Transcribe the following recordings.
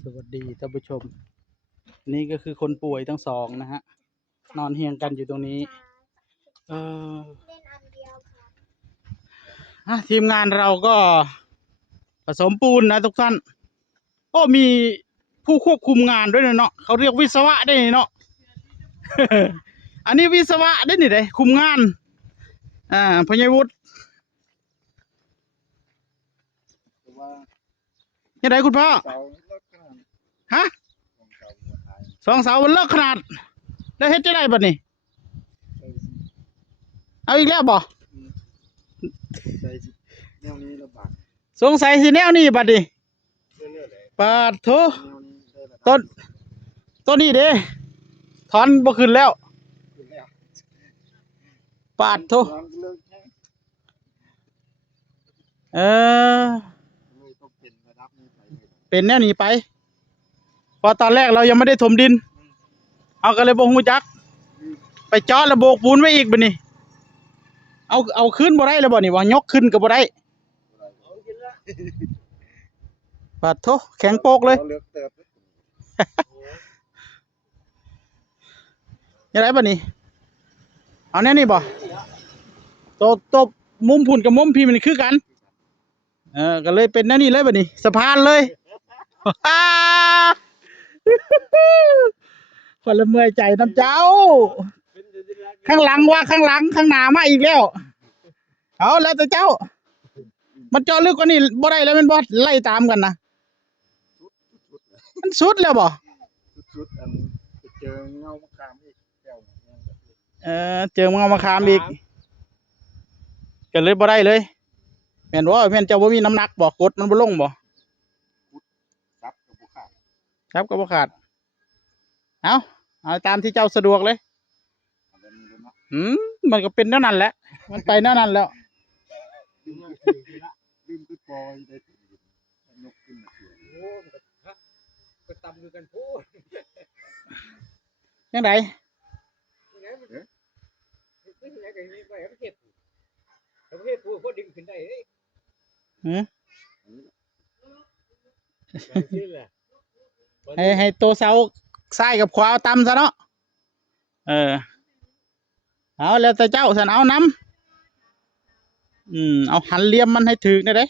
สวัสดีท่านผู้ชมนี่ก็คือคนป่วยทั้งสองนะฮะนอนเฮียงกันอยู่ตรงนี้เออทีมงานเราก็ผสมปูนนะทุกท่านก็มีผู้ควบคุมงานด้วยนะเนาะเขาเรียกวิศวะได้เนาะ อันนี้วิศวะได้นี่เลยคุมงานพญวุฒิยังไงคุณพ่อฮะ2 เสามันเลิกขนาดได้เฮ็ดจะได้บ่นี่เอาอีกแล้วบ่สงสัยสิแนวนี้บัดนี้ปาดโถต้นนี้เด้ถอนบ่ขึ้นแล้วปาดโถเป็นแนวนี้ไปพอตอนแรกเรายังไม่ได้ถมดินเอาก็เลยบ่ฮู้จักไปเจาะระบบปูนไว้อีกบัดนี้เอาขึ้นบ่ได้แล้วบ่นี่ว่ายกขึ้นก็บ่ได้ปาดโถแข็งโปกเลยยังไงบ่นี่เอาแน่นี่บ่ตบมุมพุ่นกับมุมพี่มันคือกันก็เลยเป็นแน่นี่เลยบ่นี่สะพานเลยคนละเมื่อยใจน้ำเจ้าข้างหลังว่าข้างหลังข้างหน้ามาอีกแล้วเอาแล้วแต่เจ้ามันเจาะลึกกว่านี้บ่ได้แล้วมันบ่ไล่ตามกันนะมันสุดแล้วบ่เจอเงามะขามอีกเจอเงามะขามอีกก็เลยบ่ได้เลยแม่นว่าแม่นเจ้าบ่มีน้ำหนักบ่กดมันบ่ลงบ่ครับก็บ่ขาดเอาตามที่เจ้าสะดวกเลยมันก็เป็นแนวนั้นแหละมันไปแนวนั้นแล้วยังไงให้ตัวเสาซ้ายกับขวาต่ำซะเนาะเอาแล้วแต่เจ้าสันเอาน้ำเอาหันเหลี่ยมมันให้ถึงได้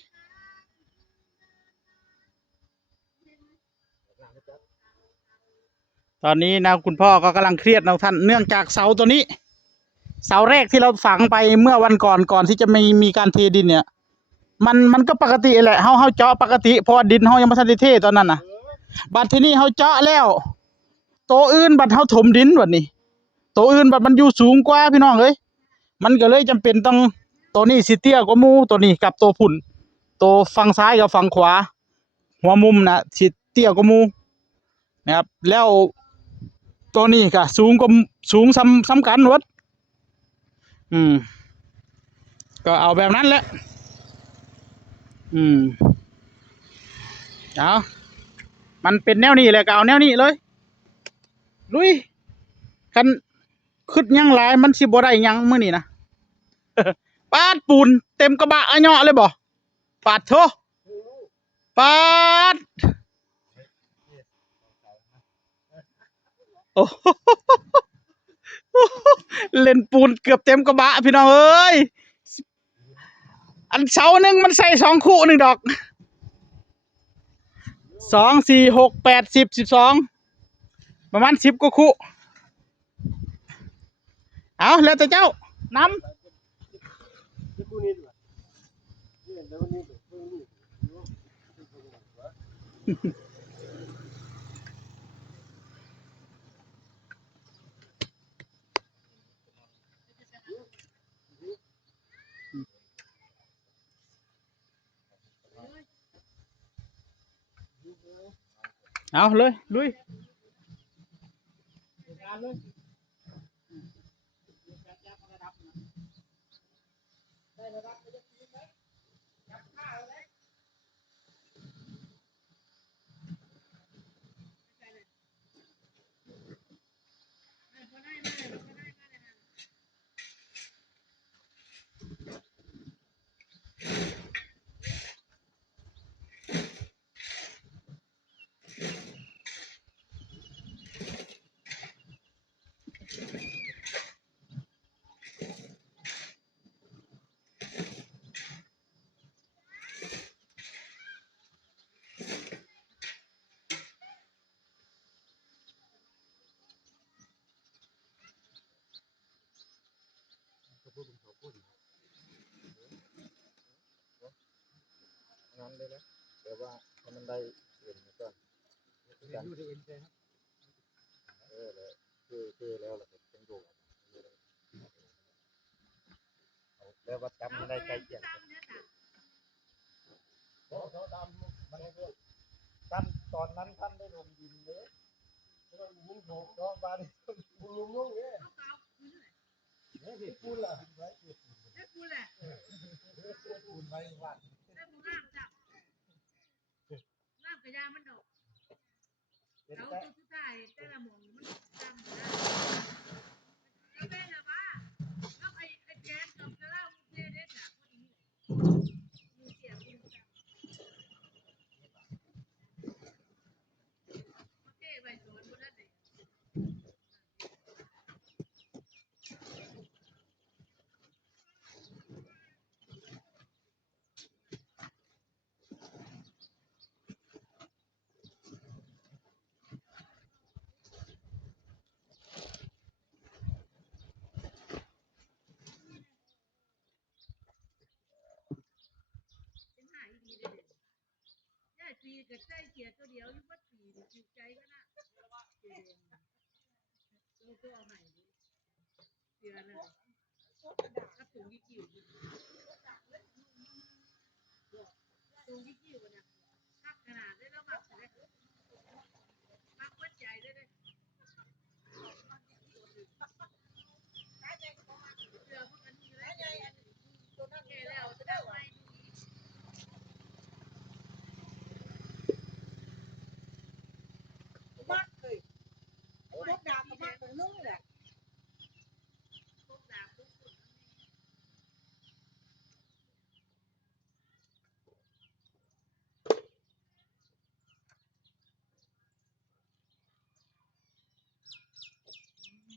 ตอนนี้นะคุณพ่อก็กำลังเครียดนะท่านเนื่องจากเสาตัวนี้เสาแรกที่เราฝังไปเมื่อวันก่อนที่จะมีการเทดินเนี่ยมันก็ปกติแหละเฮาเจาะปกติเพราะดินเฮายังไม่ทันได้เทตอนนั้นน่ะบัดที่นี่เฮาเจาะแล้วโตอื่นบัดเฮาถมดินบัดนี้โตอื่นบัดมันอยู่สูงกว่าพี่น้องเอ้ยมันก็เลยจำเป็นต้องตัวนี้สิเตี้ยกว่าหมู่ตัวนี้กับตัวพุ่นตัวฝั่งซ้ายกับฝั่งขวาหัวมุมนะสิเตี้ยกว่าหมู่นะครับแล้วตัวนี้ก็สูงซ้ำกันหมดก็เอาแบบนั้นแหละเอามันเป็นแนวนี้แหละก็เอาแนวนี้เลยลุยคันขึ้นยังหลายมันสิบ่ได้ยังมื้อนี้นะปาดปูนเต็มกระบะอะเนาะเลยบ่ปาดโถปาดโอ้เล่นปูนเกือบเต็มกระบะพี่น้องเอ้ยอันเสาหนึ่งมันใส่2 คู่1 ดอก2 4 6 8 10 12ประมาณ10 กว่าคู่เอาแล้วแต่เจ้าน้ำเอาเลยลุย มันเลยนะแต่ว่าให้มันได้เห็นก่อนกันอยู่ที่เอ็นใช่ครับเลยคือแล้วล่ะเป็นดูแล้วว่าจำไม่ได้ใกล้เคียงเขาดำมันท่านตอนนั้นท่านได้ลงดินเลยเราลุงโหกก็บ้านลุงลุงเนี่ยเนี่ยพูดล่ะไว้พูดแหละพูดไว้วันแล้วพูดน้ำจับน้ำกระยามันดอกเราตัวสุดท้ายแต่ละหมองมันจำได้แล้วแม่ละบ้าแล้วไอ้แกนกับกระเล่าเด็ดเด็ดอ่ะพอดีมีเสียงมีจับโอเคไปสวนบุญได้เป็นหายดีเลยย่าปีกับใจเกียร์ตัวเดียวอยู่วัดปีจิตใจก็น่ะเกียร์ตัวตัวใหม่ดิเสียเลยถ้าถุงยี่กิ่วถุงยี่กิ่วเนี่ยทักขนาดได้แล้วมักเลยมักวัดใจได้เลยเสือพวกนั้นมีแล้วตัวนั่งแก่แล้วจะได้ไว้มักเลยพวกดาบก็มักเลยนู่นแหละพวกดาบพวกสุด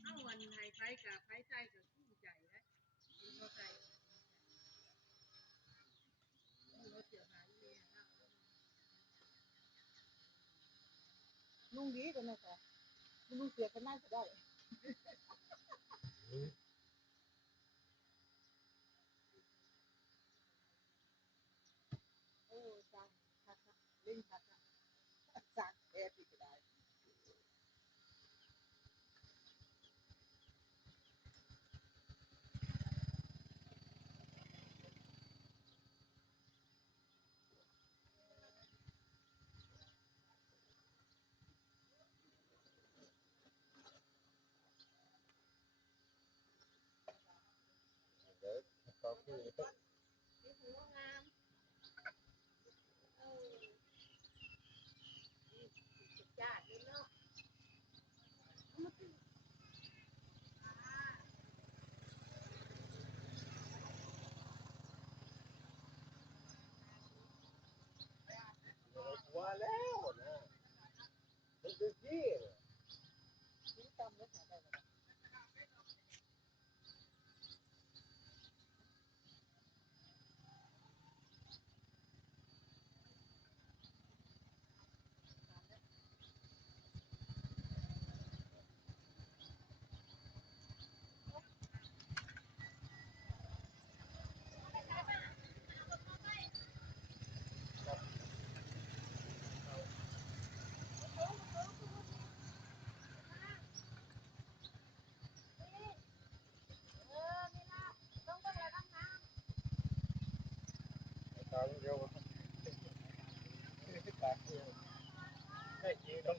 เอาวันไฮไฟกับไฟใจกับคู่ใจนะเข้าใจเราเสียหายเลยนุ่งดีกันนะจ๊ะนุ่งเสียกันน่าจะได้โอ้จังคักเล่นคักจังแอบอีกได้ก็คือหัวงามเออจ้าเลยเนาะว่าแล้วนะมันคือที่นี่ตำแล้วหาได้ไหมตาเดียวตาเดียวไม่กินต้อง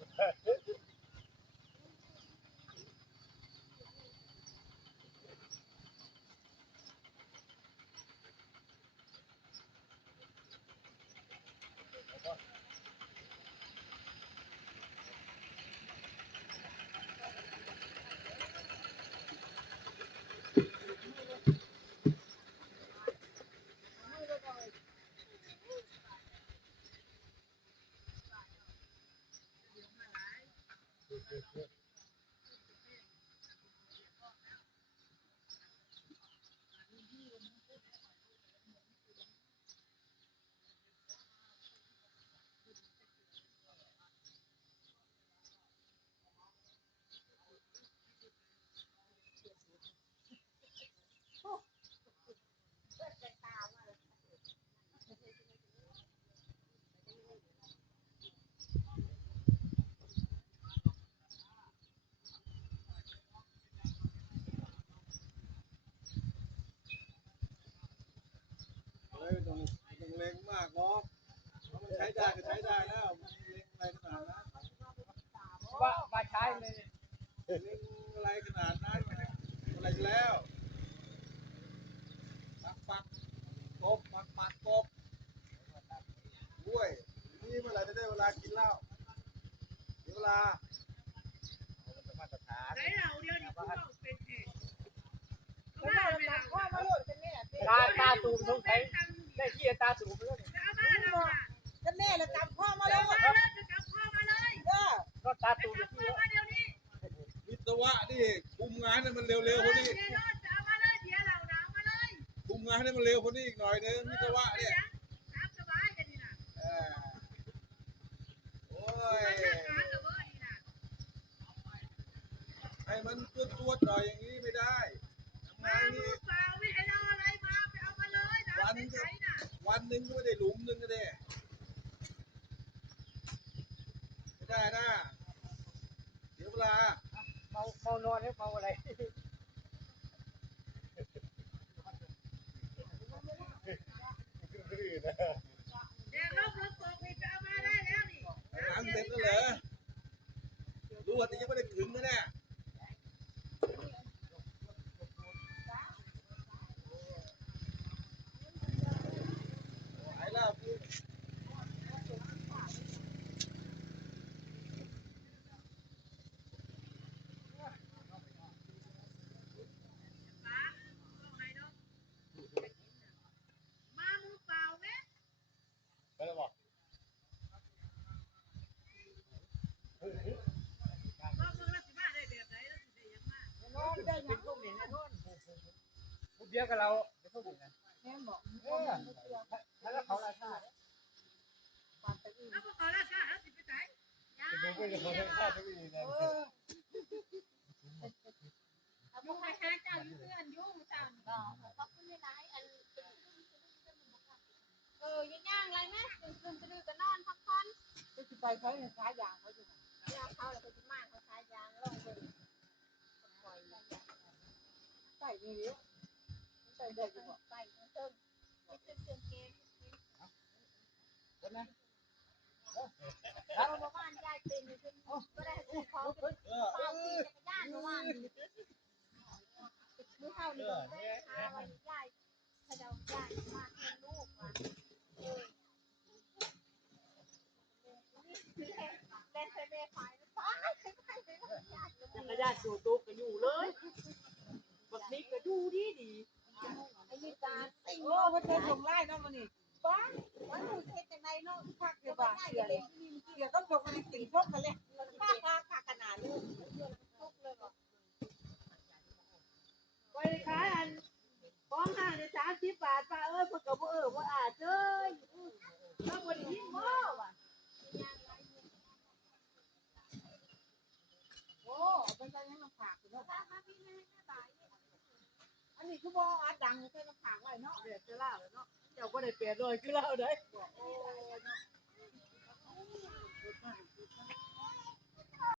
ได้ก็ใช้ได้แล้วเล็กอะไรขนาดนั้น ว่ามาใช้เลย เล็กอะไรขนาดนั้นอะไรแล้วปักกบปักกบด้วยนี่เมื่อไหร่จะได้เวลากินเหล้าเวลา มาตรฐาน ไหนเราเดียวนี่กูเอาเป็นเอง ก็ได้แล้วพ่อมาโหลดกันเนี่ย ตาตูมสงสัยได้ที่ตาตูมเลย เอาบ้านเราอ่ะ กันแน่แล้วจำพ่อมา เอา แล้ว มาเลยจะจับพ่อมาเลย ก็ตา จะ ตูม จับ ที่ พ่อมาเดี๋ยวนี้ วิศวะนี่คุมงานให้มันเร็วๆคนนี้ เดี๋ยวจะเอามาเลยเดี๋ยวเราหนาวมาเลย คุมงานให้มันเร็วคนนี้อีกหน่อยนึงวิศวะเนี่ย ตามสบายกันนี่นะ โอ้ มาย ทำงานกับเบอร์นี่นะ ให้มันตัวหน่อยอย่างนี้ไม่ได้ทำาน มางมื นี่ อเปล่าไม่ให้เราอะไรมาไปเอามาเลยนะไม่ใช่น่ะ วันหนึ่งก็ไม่ได้หลุมหนึ่งก็ได้ไม่ได้นะเดี๋ยวเวลา เมานอนหรือเมาอะไร เดี๋ยวลบตกนี่ไปเอามาได้แล้วนี่ งานเสร็จแล้วเหรอรู้ว่าแต่ยังไม่ได้ถึงนะเนี่ยหายแล้วพี่ มามือเปล่าไหม ไปแล้วบอก บอกมึงแล้วสิมาได้แบบไหนแล้วสิได้ยังมา น้องได้ เป็นพวกนี้นะนู่นผู้เดียวกับเราเป็นพวกนี้นะ แม่บอก แล้วเขาละชาติ แล้วพวกเขาล่ะชาแล้วสิไปไหนยา เป็นพวกนี้เขาละชาติไม่ดีนะ เอาพวกให้ห้าเจ้าอยู่เพื่อนยุ่งจังขอบคุณหลายอันย่างๆเลยนะตื่นจะดูกันนอนพักผ่อนจะไปเขาเนี่ยขายยางเขาอยู่ยางเขาแล้วก็จะมาเขาขายยางลงไปใส่ดีใส่ได้ดีกว่าใส่เติมเติมเกมเราบอกว่าได้เป็นก็ได้ซื้อของเป็นเปล่าที่จักรยานเมื่อวานมื้อเช้านี่ก็ได้หาวันยายถ้าเรายายมาเลี้ยงลูกว่ะนี่เล่นเซเบ้ขายฟ้าจักรยาน สู่ตุ๊กก็อยู่เลยบักนี้ก็ดูดีดี ไอ้นี่ตาติ่งโอ้มันเป็นของไล่เนาะมันนี่ป้ามันหนูเฮ็ดจังไดเนาะคักเดี๋ยวว่าเสียเลยเดี๋ยวต้องบอกมันติ่งพวกกันเลยคักขนาดนี้ทุกเลยบ่ ไปขายอันของห่างใน30 บาทป้าเอ้ยเพิ่นก็บ่ว่าอาจเอ้ยแล้วบ่ได้ยินบ่ว่ะ โอ้เป็นการยังฝากเนาะอันนี้คือบ่อัดดังใส่ฝากไว้เนาะ เดี๋ยวจะเล่าแล้วเนาะเจ้าบ่ได้เปลี่ยนเลยคือเล่าเด้ บอก